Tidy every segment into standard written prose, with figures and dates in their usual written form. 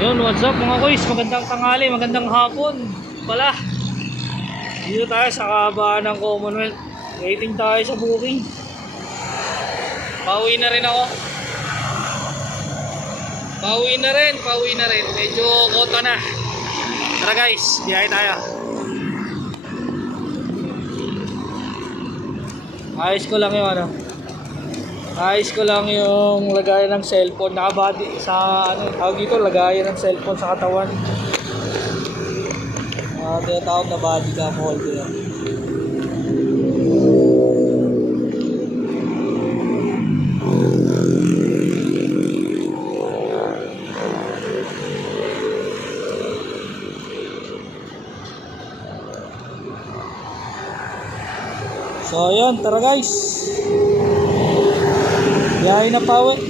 Yun, what's up mga kuys? Magandang tanghali, magandang hapon pala. Dito tayo sa kahabaan ng Commonwealth. Waiting tayo sa booking. Pauwi na rin ako. Pauwi na rin. Medyo kota na. Tara guys, biyahe tayo. Ayos ko lang yung lagayan ng cellphone. Nakabody sa tawag dito, lagayan ng cellphone sa katawan. Tinatawag na body cam holder. So ayun, tara guys. Biyahe na pa uwi.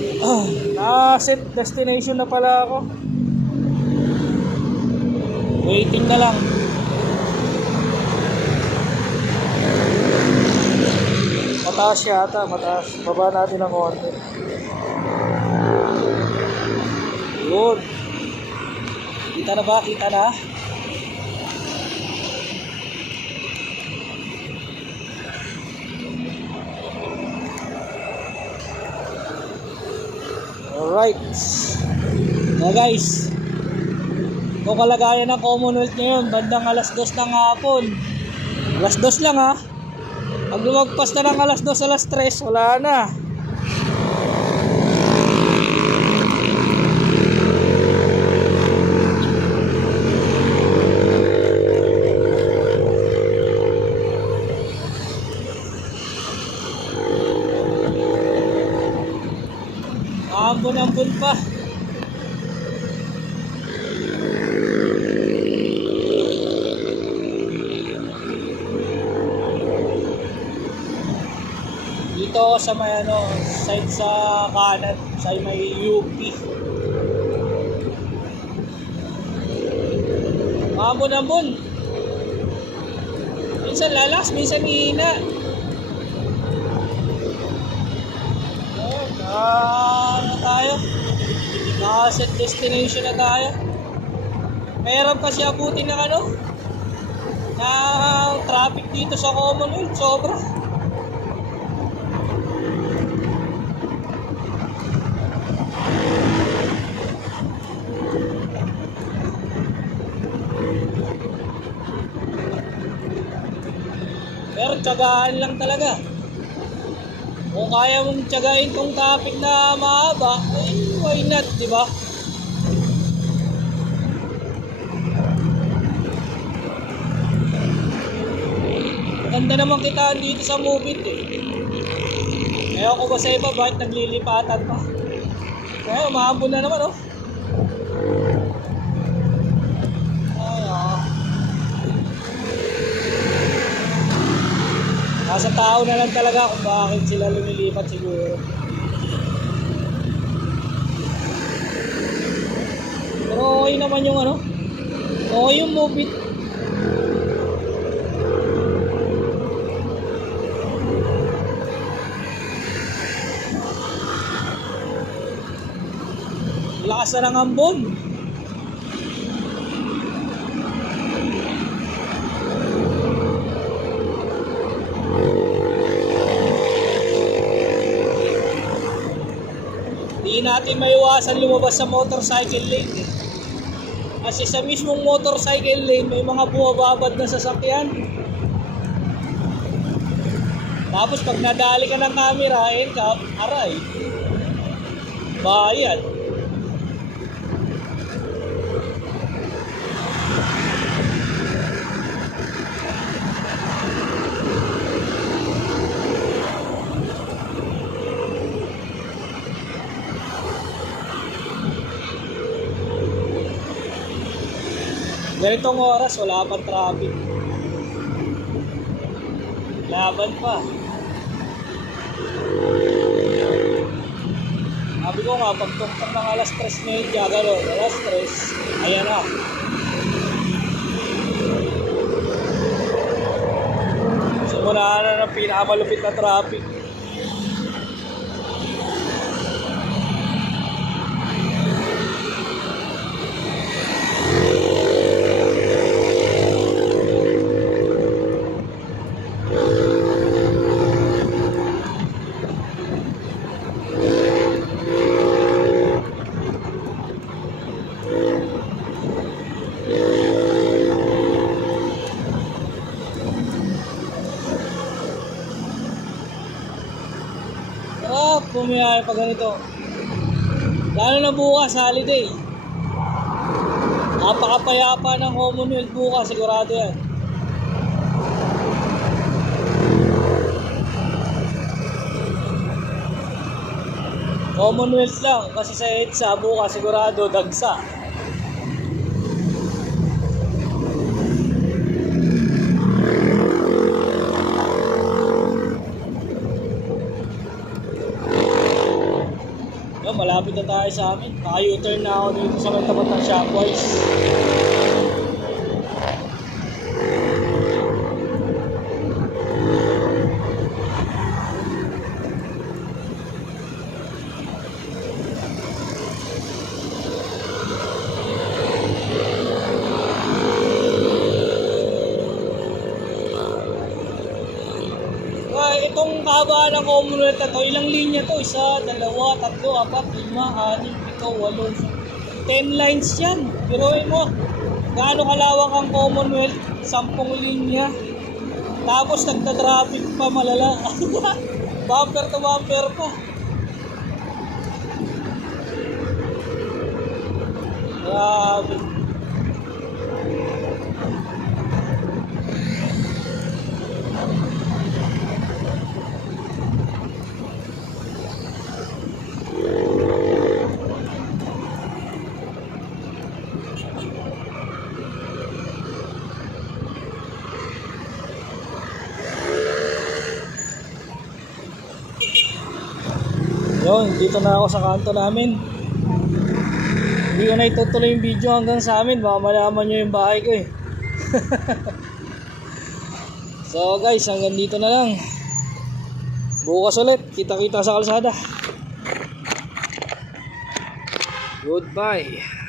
Naka-set destination na pala ako. Waiting na lang. Mataas yata, mataas. Baba natin ng konti. Yun. Kita na ba? Kita na? Alright. Now guys, kung kalagayan ng Commonwealth ngayon, bandang alas 2 ng hapon. Alas 2 lang ha. Pag lumagpas na ng alas 2, alas 3, wala na. Ambon pa. Dito sa may side sa kanan, sa may UP. Ambon. Minsan lalas, minsan hihina. Tayo. Naka-set destination na tayo. Meron kasi abutin ng na traffic dito sa Commonwealth, sobra. Pero tiyagaan lang talaga. Kung kaya mong tiyagain tong traffic na mahaba, why not, di ba? Ganda naman kitaan dito sa Movit Ewan ko ba sa iba, bakit naglilipatan pa? Kaya umaambon na naman Nasa tao na lang talaga kung bakit sila lumilipat siguro. Pero okay naman yung okay yung Movit. Lakas na ng ambon. Hindi natin maiwasan lumabas sa motorcycle lane kasi sa mismong motorcycle lane may mga buwababad na sasakyan. Tapos pag nadali ka ng camera, aray, bayad. Ganitong oras, wala pang traffic. Laban pa. Sabi ko nga, pagtungtong ng alas 3:30, gano'n, alas 3, ayan na. Simula na ng pinakamalupit na traffic. tayo pag ganito. Lalo na bukas, holiday. Napakapayapa ng Commonwealth bukas, sigurado yan. Commonwealth lang, kasi sa EDSA bukas sigurado dagsa. Yo, malapit na tayo sa amin. Naka-U-turn na ako dito sa may tapat ng Shopwise. Itong kahabaan ng Commonwealth na to, ilang linya to? 1, 2, 3, 4, 5, 6, 7, 8, 10 lines yan. Piruin mo, gaano kalawak ang Commonwealth? 10 linya. Tapos nagta-traffic pa malala. Bumper to bumper pa. Grabe. Yun, dito na ako sa kanto namin. Hindi ko na itutuloy yung video hanggang sa amin. Baka malaman nyo yung bahay ko eh. So guys, hanggang dito na lang. Bukas ulit, kita-kita sa kalsada. Goodbye.